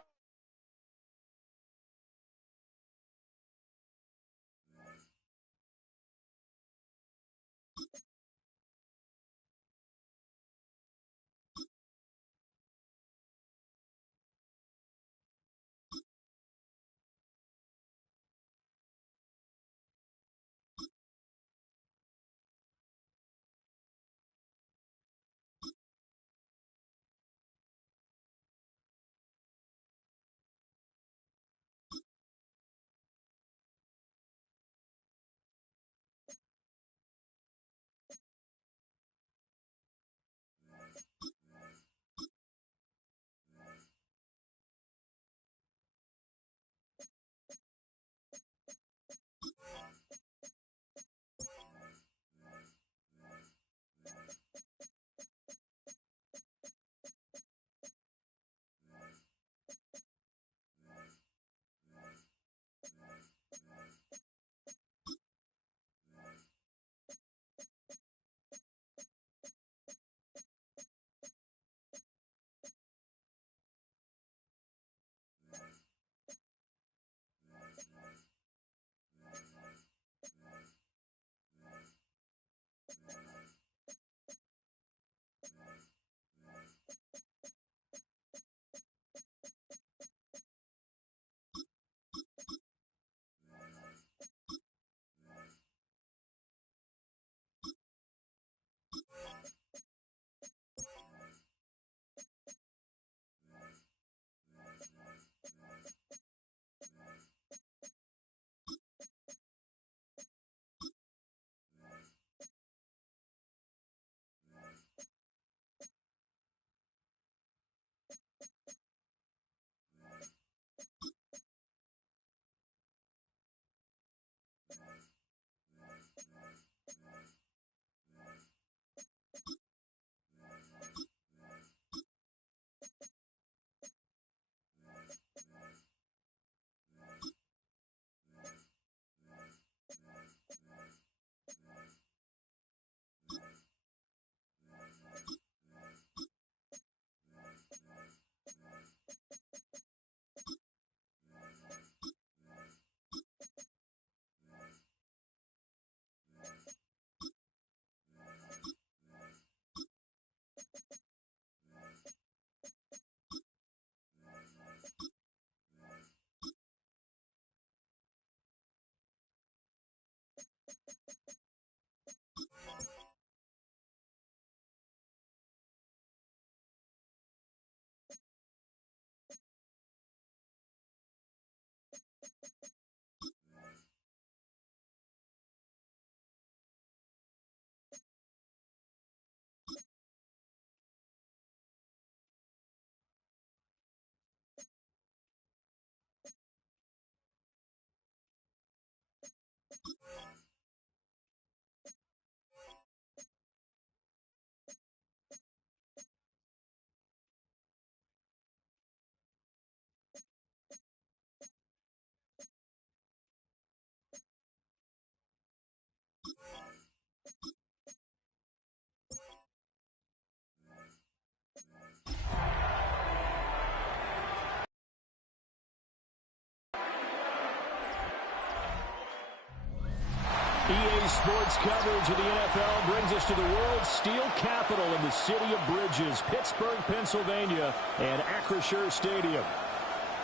Daily sports coverage of the NFL brings us to the world's steel capital in the city of bridges, Pittsburgh, Pennsylvania, and Acrisure Stadium.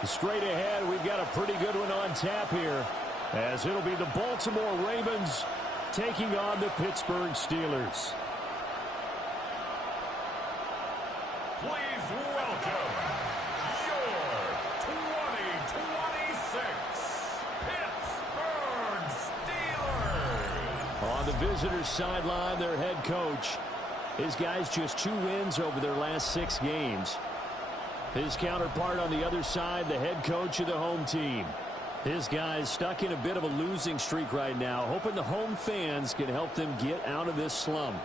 Straight ahead, we've got a pretty good one on tap here, as it'll be the Baltimore Ravens taking on the Pittsburgh Steelers. Please welcome your 2026 Pittsburgh Steelers. On the visitors' sideline, their head coach. His guys just 2 wins over their last 6 games. His counterpart on the other side, the head coach of the home team. His guys stuck in a bit of a losing streak right now, hoping the home fans can help them get out of this slump.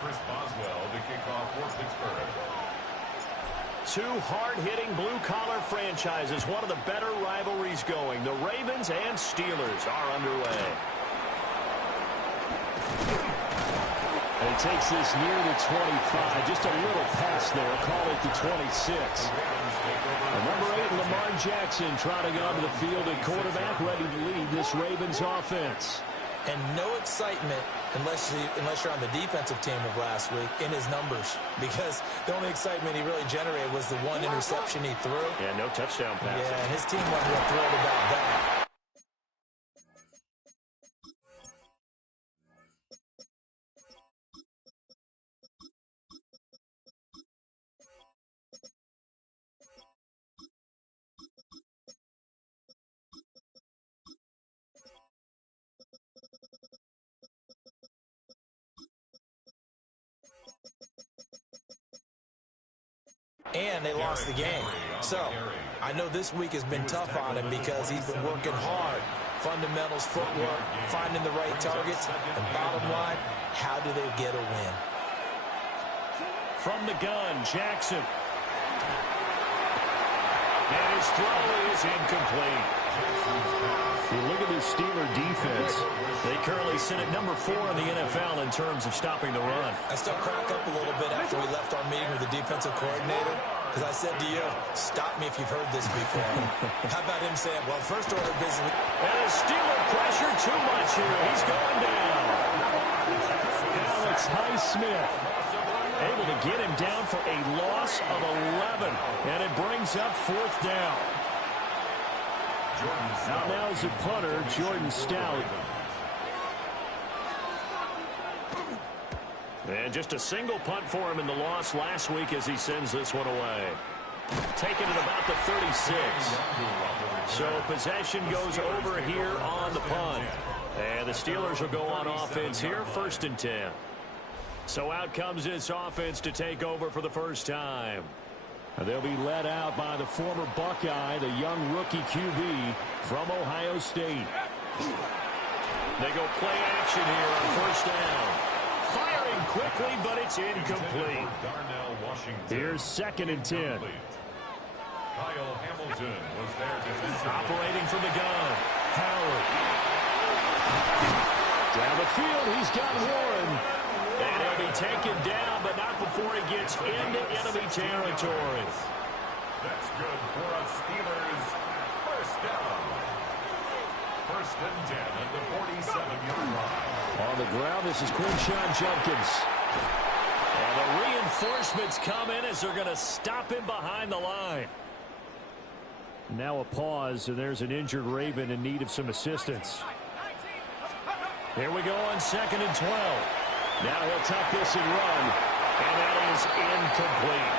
Chris Boswell to kick off for Pittsburgh. 2 hard-hitting blue-collar franchises, one of the better rivalries going. The Ravens and Steelers are underway. And he takes this near the 25, just a little pass there, call it the 26. And number 8, Lamar Jackson, trotting onto the field at quarterback, ready to lead this Ravens offense. And no excitement unless you're on the defensive team of last week in his numbers, because the only excitement he really generated was the 1 interception he threw. Yeah, no touchdown pass. Yeah, and his team wasn't real thrilled about that. And they lost the game. So I know this week has been tough on him because he's been working hard. Fundamentals, footwork, finding the right targets. And bottom line, how do they get a win? From the gun, Jackson. And his throw is incomplete. You look at this Steeler defense. They currently sit at number 4 in the NFL in terms of stopping the run. I still crack up a little bit after we left our meeting with the defensive coordinator, because I said to you, stop me if you've heard this before. How about him saying, well, first order of business. And the Steeler pressure too much here. He's going down. Alex Highsmith able to get him down for a loss of 11. And it brings up 4th down. Now is the punter, Jordan Stout. And just a single punt for him in the loss last week as he sends this one away. Taking it about the 36. So possession goes over here on the punt. And the Steelers will go on offense here, 1st and 10. So out comes this offense to take over for the first time. They'll be led out by the former Buckeye, the young rookie QB from Ohio State. They go play action here on 1st down. Firing quickly, but it's incomplete. Here's 2nd and 10. Kyle Hamilton was there defensively. Operating from the gun. Howard. Down the field, he's got Warren. And he'll be taken down, but not before he gets into enemy territory. That's good for a Steelers 1st down. 1st and 10 at the 47-yard line. On the ground, this is Quinshawn Judkins. And the reinforcements come in as they're going to stop him behind the line. Now a pause, and there's an injured Raven in need of some assistance. Here we go on 2nd and 12. Now he'll tuck this and run, and that is incomplete.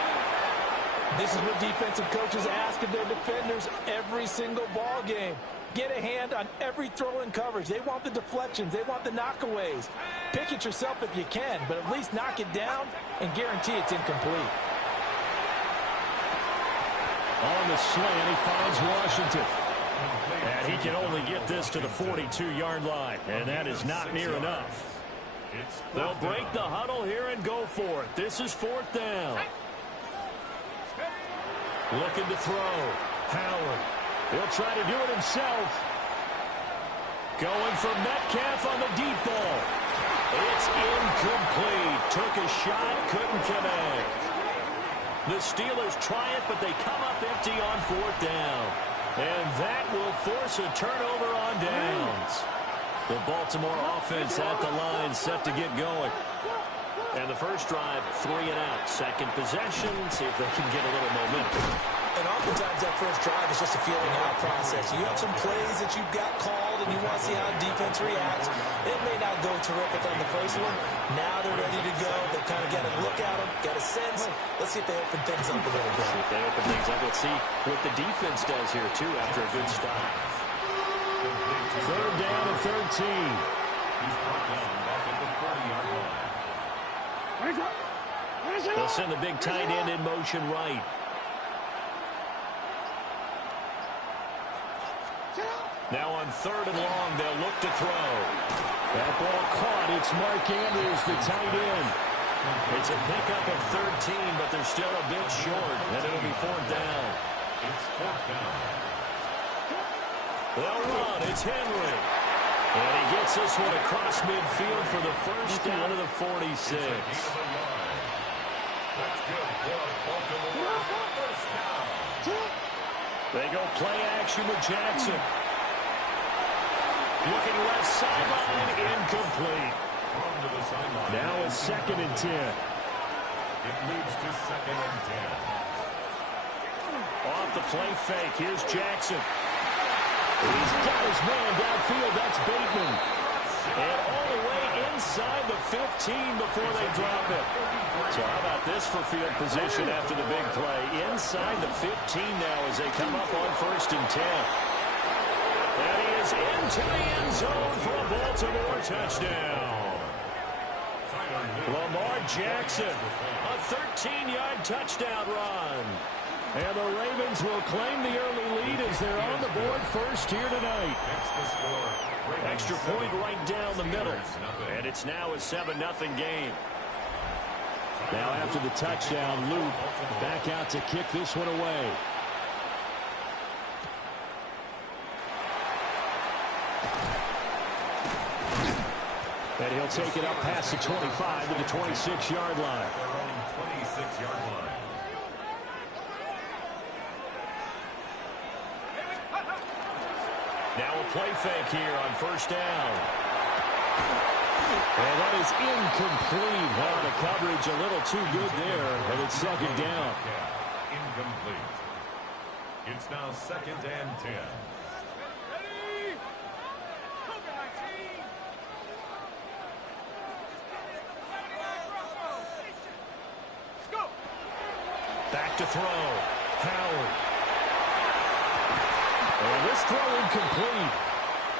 This is what defensive coaches ask of their defenders every single ball game. Get a hand on every throw in coverage. They want the deflections. They want the knockaways. Pick it yourself if you can, but at least knock it down and guarantee it's incomplete. On the slant, he finds Washington. And he can only get this to the 42-yard line, and that is not near enough. They'll break the huddle here and go for it. This is 4th down. Looking to throw. Howard. He'll try to do it himself. Going for Metcalf on the deep ball. It's incomplete. Took a shot, couldn't connect. The Steelers try it, but they come up empty on 4th down. And that will force a turnover on downs. The Baltimore offense at the line, set to get going. And the first drive, 3 and out. Second possession, see if they can get a little momentum. And oftentimes that first drive is just a feeling out process. You have some plays that you've got called and you want to see how defense reacts. It may not go terrific on the first one. Now they're ready to go. They've kind of got a look at them, got a sense. Let's see if they open things up a little bit. If they open things up, let's see what the defense does here, too, after a good stop. 3rd down and 13. He's brought down back at the 40-yard line. They'll send the big tight end in motion right. Now on 3rd and long, they'll look to throw. That ball caught. It's Mark Andrews, the tight end. It's a pickup of 13, but they're still a bit short, and it'll be 4th down. It's 4th down. They'll run. It's Henry. And he gets this one across midfield for the first down of the 46. That's good for Baltimore. First down. They go play action with Jackson. Looking left sideline, incomplete. Now it's 2nd and 10. It leads to 2nd and 10. Off the play fake, here's Jackson. He's got his man downfield, that's Bateman. And all the way inside the 15 before they drop it. So how about this for field position after the big play? Inside the 15 now as they come up on 1st and 10. And he is into the end zone for a Baltimore touchdown. Lamar Jackson, a 13-yard touchdown run. And the Ravens will claim the early lead as they're on the board first here tonight. Extra point right down the middle. And it's now a 7-0 game. Now after the touchdown, Luke back out to kick this one away. And he'll take it up past the 25 to the 26-yard line. 26-yard line. Now a play fake here on 1st down. And that is incomplete. Well, the coverage a little too good there, and it's 2nd down. Incomplete. It's now 2nd and 10. Back to throw. Howard. And this throw incomplete.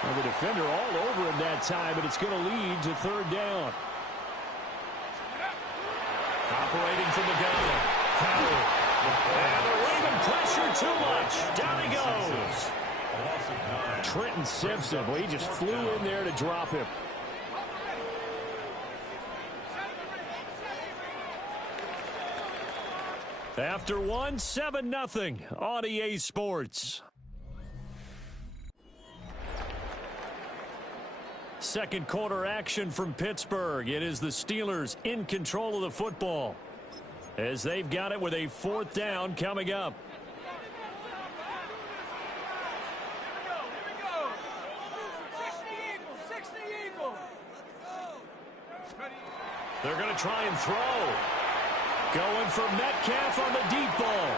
Well, the defender all over him that time, but it's going to lead to 3rd down. Operating from the gun. Howard. And the Raven pressure too much. Down he goes. Trenton Simpson. Well, he just flew in there to drop him. After 7-0 on EA Sports. Second quarter action from Pittsburgh. It is the Steelers in control of the football as they've got it with a 4th down coming up. They're going to try and throw. Going for Metcalf on the deep ball.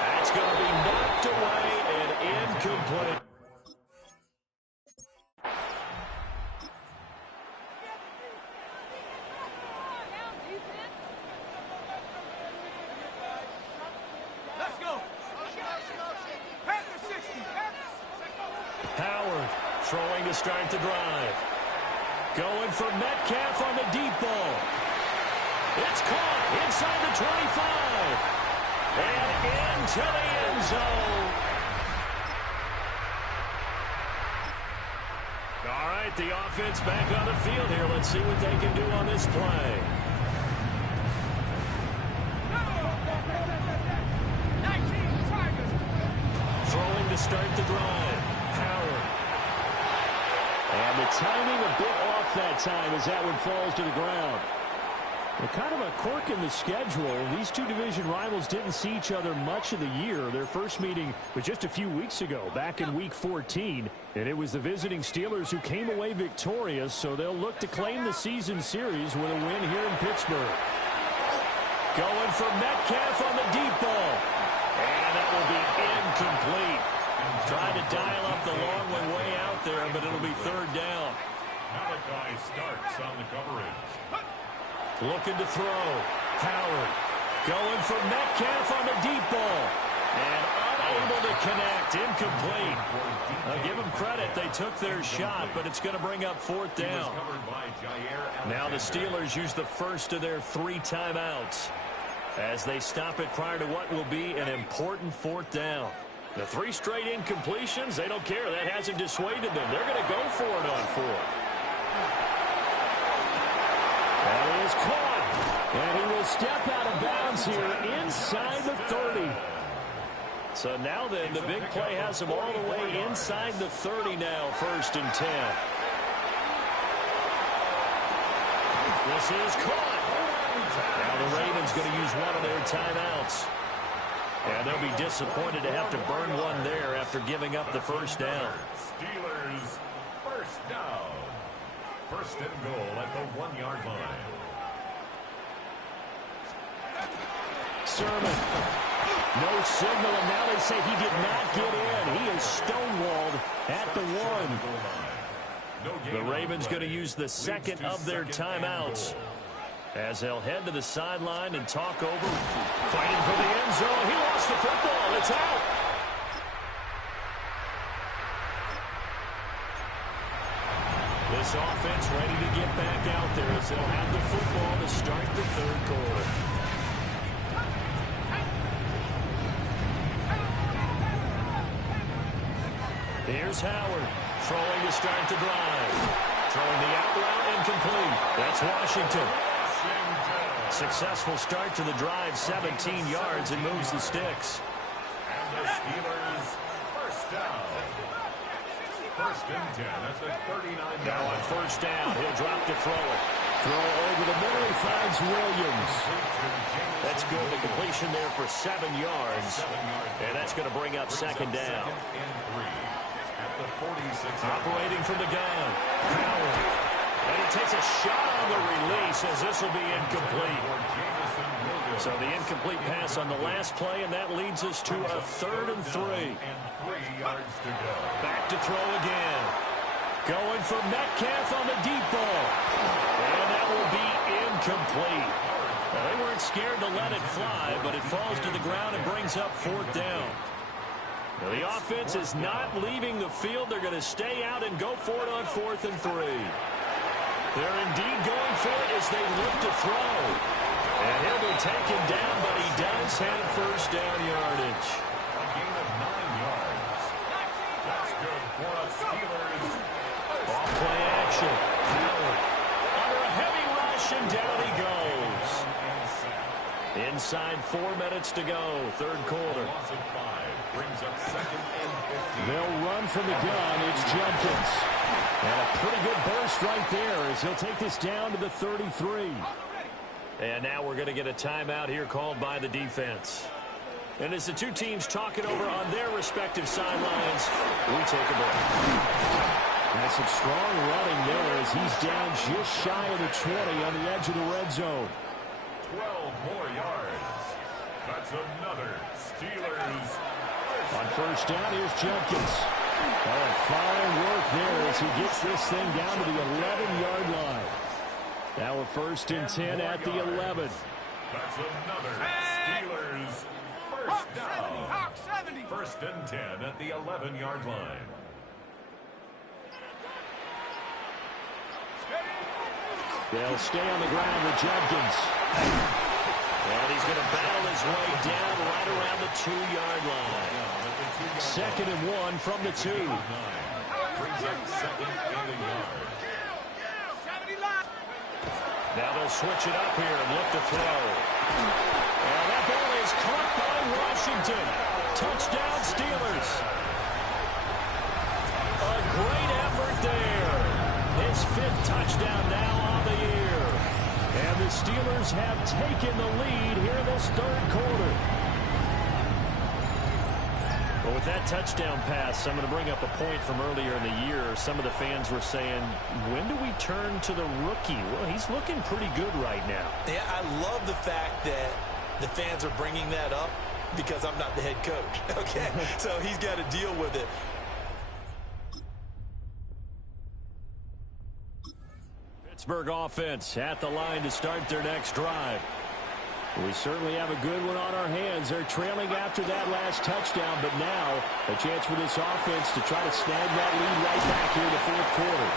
That's going to be knocked away and incomplete. Howard throwing to start the drive. Going for Metcalf on the deep ball. It's caught inside the 25. And into the end zone. All right, the offense back on the field here. Let's see what they can do on this play. Throwing to start the drive. Howard. And the timing a bit off that time as that one falls to the ground. Well, kind of a quirk in the schedule. These two division rivals didn't see each other much of the year. Their first meeting was just a few weeks ago, back in Week 14. And it was the visiting Steelers who came away victorious, so they'll look to claim the season series with a win here in Pittsburgh. Going for Metcalf on the deep ball. And that will be incomplete. Trying to dial up the long one way out there, but it'll be third down. Malachi starts on the coverage. Looking to throw. Howard going for Metcalf on the deep ball. And unable to connect. Incomplete. Give them credit. They took their shot, but it's going to bring up fourth down. Now the Steelers use the first of their 3 timeouts as they stop it prior to what will be an important fourth down. The 3 straight incompletions, they don't care. That hasn't dissuaded them. They're going to go for it on 4th. That is caught. And he will step out of bounds here inside the 30. So now then, the big play has him all the way inside the 30 now, 1st and 10. This is caught. Now the Ravens going to use one of their timeouts. And they'll be disappointed to have to burn one there after giving up the first down. Steelers first down. 1st and goal at the 1-yard line. Sermon. No signal, and now they say he did not get in. He is stonewalled at the 1. The Ravens going to use the second of their timeouts as they'll head to the sideline and talk over. Fighting for the end zone. He lost the football. It's out. This offense ready to get back out there as they'll have the football to start the 3rd quarter. Here's Howard throwing to start the drive. Throwing the out route incomplete. That's Washington. Successful start to the drive, 17 yards, and moves the sticks. And the Steelers first down. 1st and 10 at the 39. Now on 1st down, he'll drop to throw it. Throw over the middle, he finds Williams. That's good. The completion there for 7 yards. And that's going to bring up 2nd down. Operating from the gun. Howard. And he takes a shot on the release as this will be incomplete. So the incomplete pass on the last play, and that leads us to a 3rd and 3. Back to throw again. Going for Metcalf on the deep ball. And that will be incomplete. Well, they weren't scared to let it fly, but it falls to the ground and brings up 4th down. Now, the offense is not leaving the field. They're going to stay out and go for it on 4th and 3. They're indeed going for it as they look to throw. And he'll be taken down, but he does have 1st down yardage. A gain of 9 yards. That's good for the Steelers. Off-play action. Howard under a heavy rush, and down he goes. Inside 4 minutes to go, 3rd quarter. Loss of 5 brings up 2nd and 15. They'll run from the gun. It's Jenkins. And a pretty good burst right there as he'll take this down to the 33. And now we're going to get a timeout here called by the defense. And as the two teams talk it over on their respective sidelines, we take a break. And some strong running there as he's down just shy of the 20 on the edge of the red zone. 12 more yards. That's another Steelers. On 1st down, here's Jenkins. Oh, fine work there as he gets this thing down to the 11-yard line. Now a 1st and 10 at the 11. That's another Steelers first down. 1st and 10 at the 11-yard line. They'll stay on the ground with Jenkins. And he's going to battle his way down right around the 2-yard line. 2nd and 1 from the 2. Brings up 2nd and a yard. Now they'll switch it up here and look to throw. And that ball is caught by Washington. Touchdown Steelers. A great effort there. His 5th touchdown now on the year. And the Steelers have taken the lead here in this third quarter. Well, with that touchdown pass, I'm going to bring up a point from earlier in the year. Some of the fans were saying, when do we turn to the rookie? Well, he's looking pretty good right now. Yeah, I love the fact that the fans are bringing that up because I'm not the head coach. Okay, so he's got to deal with it. Pittsburgh offense at the line to start their next drive. We certainly have a good one on our hands. They're trailing after that last touchdown, but now a chance for this offense to try to snag that lead right back here in the fourth quarter.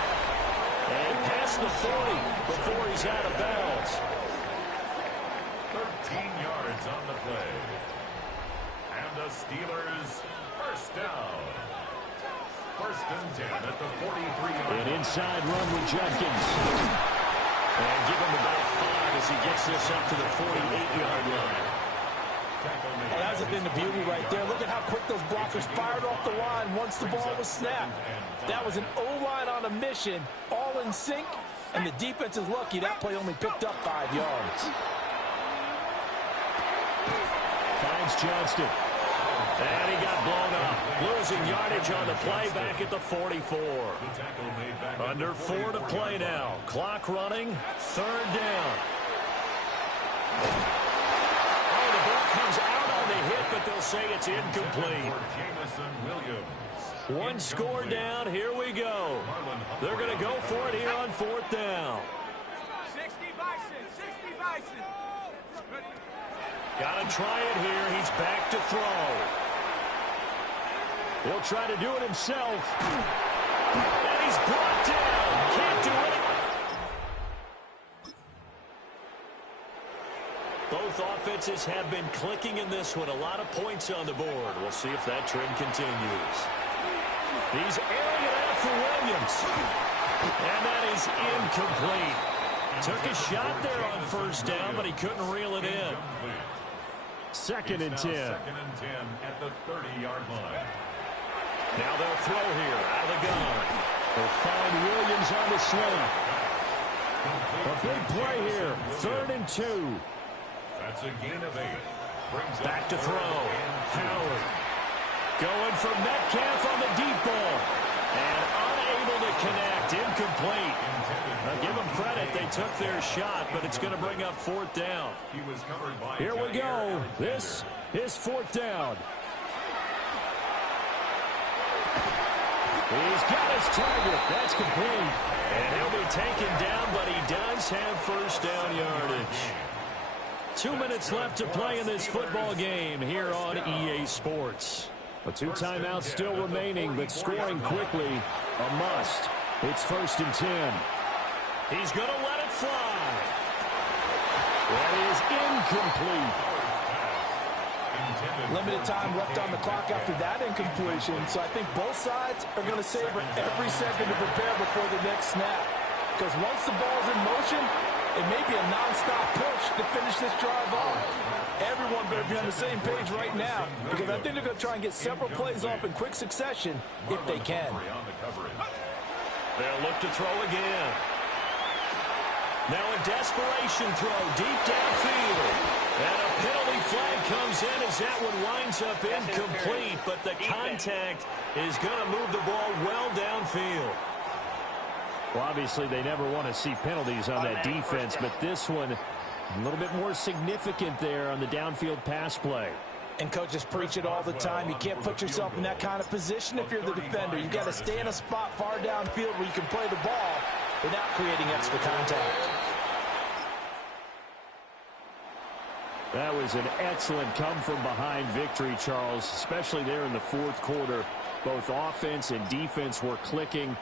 And past the 40 before he's out of bounds. 13 yards on the play. And the Steelers first down. First and 10 at the 43-yard line. An inside run with Judkins. And give him about 5 as he gets this up to the 48-yard line. Well, that's been the beauty right there. Look at how quick those blockers fired off the line once the ball was snapped. That was an O-line on a mission, all in sync, and the defense is lucky that play only picked up 5 yards. Finds Johnston. And he got blown up. Losing yardage on the play back at the 44. Under 4 to play now. Clock running. Third down. Oh, the ball comes out on the hit, but they'll say it's incomplete. One score down. Here we go. They're going to go for it here on fourth down. 60 Bison, 60 Bison. Got to try it here. He's back to throw. He'll try to do it himself. And he's brought down. Can't do it. Both offenses have been clicking in this one. A lot of points on the board. We'll see if that trend continues. He's airing it out for Williams. And that is incomplete. Took a shot there on first down, but he couldn't reel it in. Second and 10. Second and 10 at the 30-yard line. Now they'll throw here out of the gun. They'll find Williams on the sling. A big play here. Third and 2. That's a gain of 8. Brings Back to throw. Howard. Going for Metcalf on the deep ball. And unable to connect. Incomplete. Now give them credit. They took their shot, but it's going to bring up fourth down. Here we go. This is fourth down. He's got his target. That's complete. And he'll be taken down, but he does have first down yardage. 2 minutes left to play in this football game here on EA Sports. 2 timeouts still remaining, but scoring quickly, a must. It's first and 10. He's going to let it fly. That is incomplete. Limited time left on the clock after that incompletion, so I think both sides are going to savor every second to prepare before the next snap. Because once the ball's in motion, it may be a nonstop push to finish this drive off. Everyone better be on the same page right now, because I think they're going to try and get several plays off in quick succession if they can. They'll look to throw again. Now a desperation throw deep downfield. And a penalty flag comes in as that one winds up incomplete, but the contact is going to move the ball well downfield. Well, obviously they never want to see penalties on that defense, but this one a little bit more significant there on the downfield pass play. And coaches preach it all the time. You can't put yourself in that kind of position if you're the defender. You've got to stay in a spot far downfield where you can play the ball without creating extra contact. That was an excellent come-from-behind victory, Charles, especially there in the fourth quarter. Both offense and defense were clicking.